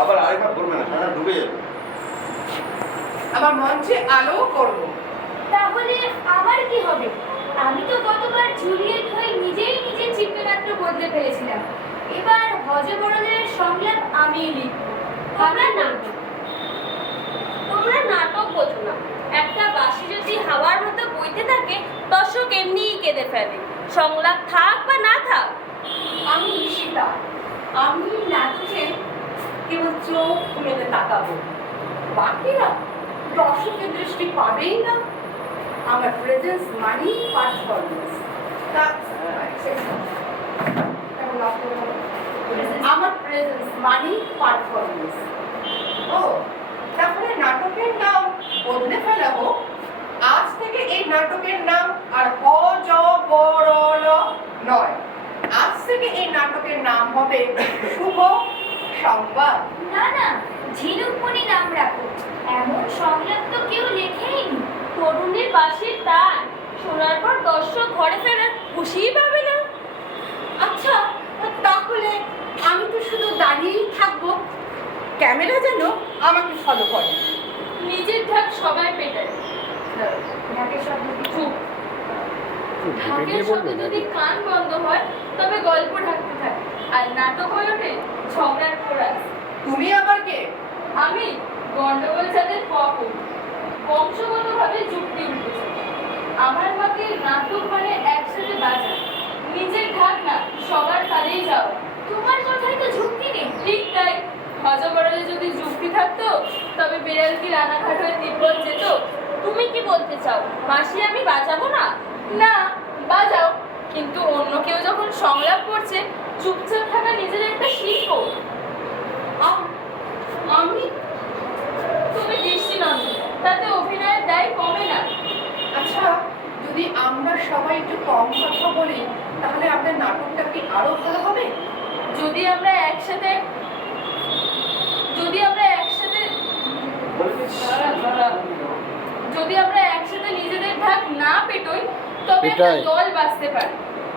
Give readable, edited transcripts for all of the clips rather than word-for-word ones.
আবার আরেকবার করবে না, সারা ডুবে যাবে। আবার মঞ্চে আলো করবো। তাহলে আমার কি হবে? আমি তো গতবার জুলিয়েট হয়ে নিজেই নিজের চিত্রনাট্য বদলে ফেলেছিলাম। এবার হযবরলের সংলাপ আমিই লিখব। তোমরা নাটক বোঝো না। একটা বাঁশি যদি হাওয়ার মতো বইতে থাকে, দর্শক এমনিই কেঁদে ফেলে, সংলাপ থাক বা না থাক। আমি ঈশিতা, আমি নাটকে কেবল চোখ মেলে তাকাবো, বাকিরা দর্শকের দৃষ্টি পাবেই না। আমার প্রেজেন্স মানি পারফরমেন্স। আমার প্রেজেন্স মানি পারফরমেন্স। ও, তারপরে নাটকের নাম বদলে ফেলা হোক। আজ থেকে এই নাটকের নাম আর হযবরল নয়, আজ থেকে এই নাটকের নাম হবে শুভ সংবাদ। না না, ঝিনুকমণি নাম রাখো। এমন সংলাপ তো কেউ লেখেইনি। তরুণীর বাঁশির তান শোনার পর দর্শক ঘরে ফেরার খুশিই পাবে না। আচ্ছা, তাহলে আমি তো শুধু দাঁড়িয়েই থাকবো, ক্যামেরা যেন আমাকে ফলো করে। নিজের ঢাক সবাই পেটায়। ঢাকের শব্দ কি? চুপ। ঢাকের শব্দে যদি কান বন্ধ হয়, তবে গল্প ঢাকতে থাকে আর নাটক হয়ে ওঠে ঝগড়ার কোরাস। তুমি আবার কে? আমি গন্ডগোল যাদের পকম, বংশগতভাবে যুক্তি উঠেছে। আমার মতে নাটক মানে একসাথে বাজা, নিজের ঢাক না সবার তালেই যাও। তোমার কথাই তো যুক্তি নেই। ঠিক তাই। হযবরলে যদি যুক্তি থাকতো, তবে বিড়াল কি রানাঘাট হয়ে তিব্বত যেত? তুমি কি বলতে চাও বাঁশি আমি বাজাবো না? না, বাজাও, কিন্তু অন্য কেউ যখন সংলাপ করছে, চুপচাপ থাকা নিজের একটা শিল্প। আমি? তুমি দৃষ্টিনন্দন, তাতে অভিনয়ের দায় কমে না। আচ্ছা, যদি আমরা সবাই একটু কম কথা বলি, তাহলে আপনার নাটকটা কি আরো ভালো হবে? যদি আমরা একসাথে যদি আমরা একসাথে নিজেদের ঢাক না পেটোই, তবে একটা দল বাঁচতে পারে।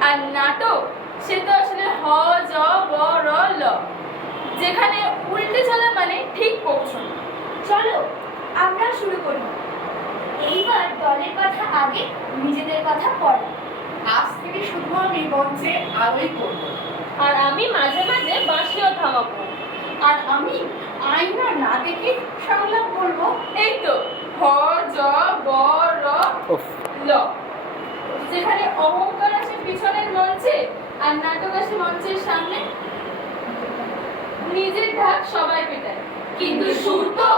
আর নাটক সে তো আসলে হযবরল, যেখানে উল্টে চলা মানে ঠিক পৌঁছানো। চলো আমরা শুরু করি। এইবার দলের কথা আগে, নিজেদের কথা পরে। আজ থেকে শুধু আমি মঞ্চে আলোই করবো, আর আমি মাঝে মাঝে বাঁশিও থামাবো। আর আমি আয়না না দেখে সংলাপ বলবো। এই তো হযবরল, যেখানে অহংকার আসে পিছনের মঞ্চে আর নাটক আসে মঞ্চের সামনে। নিজের ঢাক সবাই পেটায়, কিন্তু সুর তো